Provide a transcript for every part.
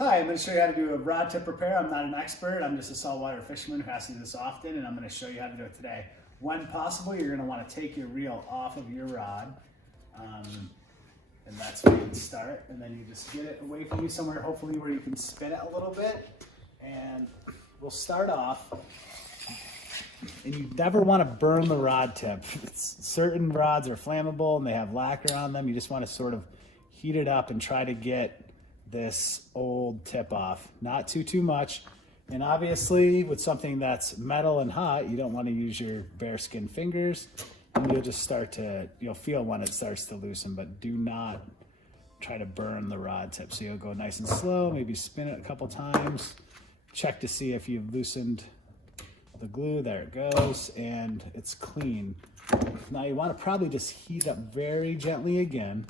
Hi, I'm going to show you how to do a rod tip repair. I'm not an expert. I'm just a saltwater fisherman who has to do this often, and I'm going to show you how to do it today. When possible, you're going to want to take your reel off of your rod, and that's where you can start. And then you just get it away from you somewhere, hopefully where you can spin it a little bit. And we'll start off. And you never want to burn the rod tip. Certain rods are flammable and they have lacquer on them. You just want to sort of heat it up and try to get this old tip off. Not too much. And obviously with something that's metal and hot, you don't want to use your bare skin fingers. And you'll just start to, you'll feel when it starts to loosen, but do not try to burn the rod tip. So you'll go nice and slow, maybe spin it a couple times. Check to see if you've loosened the glue. There it goes, and it's clean. Now you want to probably just heat up very gently again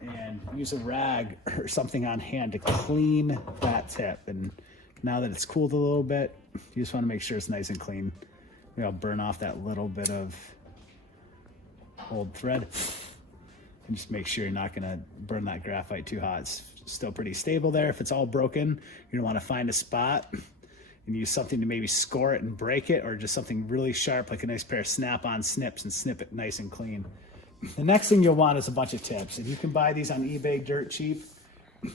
and use a rag or something on hand to clean that tip. And now that it's cooled a little bit, you just want to make sure it's nice and clean. Maybe I'll burn off that little bit of old thread and just make sure you're not going to burn that graphite too hot. It's still pretty stable there. If it's all broken, you're going to want to find a spot and use something to maybe score it and break it, or just something really sharp like a nice pair of snap-on snips and snip it nice and clean. The next thing you'll want is a bunch of tips, and you can buy these on eBay dirt cheap,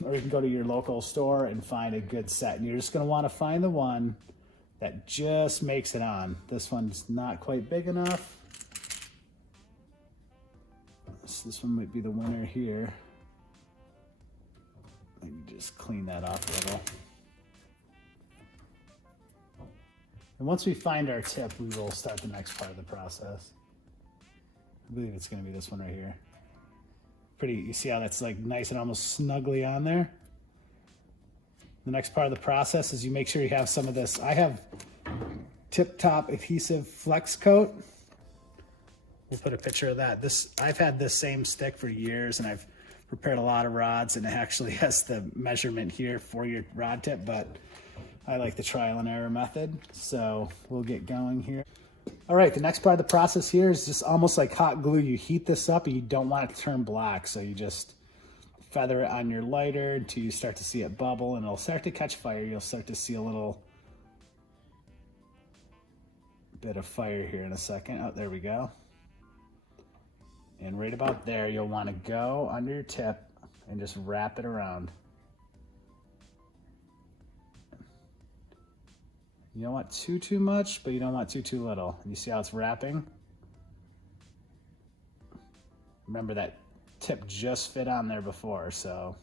or you can go to your local store and find a good set. And you're just going to want to find the one that just makes it on. This one's not quite big enough. So this one might be the winner here. Let me just clean that off a little. And once we find our tip, we will start the next part of the process. I believe it's going to be this one right here. Pretty, you see how that's like nice and almost snugly on there? The next part of the process is you make sure you have some of this. I have Tip Top adhesive flex coat. We'll put a picture of that. I've had this same stick for years, and I've prepared a lot of rods, and it actually has the measurement here for your rod tip, but I like the trial and error method. So we'll get going here. All right, the next part of the process here is just almost like hot glue. You heat this up and you don't want it to turn black. So you just feather it on your lighter until you start to see it bubble, and it'll start to catch fire. You'll start to see a little bit of fire here in a second. Oh, there we go. And right about there, you'll want to go under your tip and just wrap it around. You don't want too much, but you don't want too little. You see how it's wrapping? Remember that tip just fit on there before, so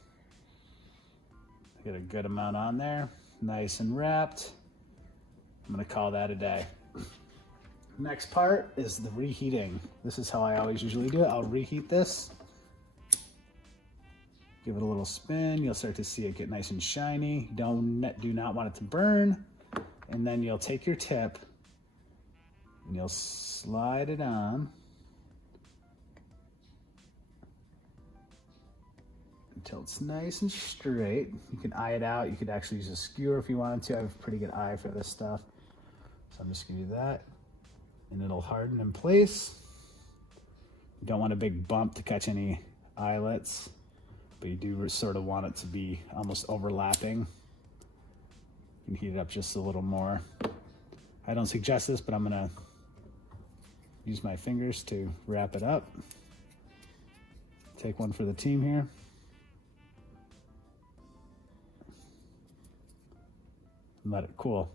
get a good amount on there, nice and wrapped. I'm gonna call that a day. Next part is the reheating. This is how I always usually do it. I'll reheat this. Give it a little spin. You'll start to see it get nice and shiny. Do not want it to burn. And then you'll take your tip and you'll slide it on until it's nice and straight. You can eye it out. You could actually use a skewer if you wanted to. I have a pretty good eye for this stuff. So I'm just gonna do that. And it'll harden in place. You don't want a big bump to catch any eyelets, but you do sort of want it to be almost overlapping. You can heat it up just a little more. I don't suggest this, but I'm gonna use my fingers to wrap it up. Take one for the team here. Let it cool.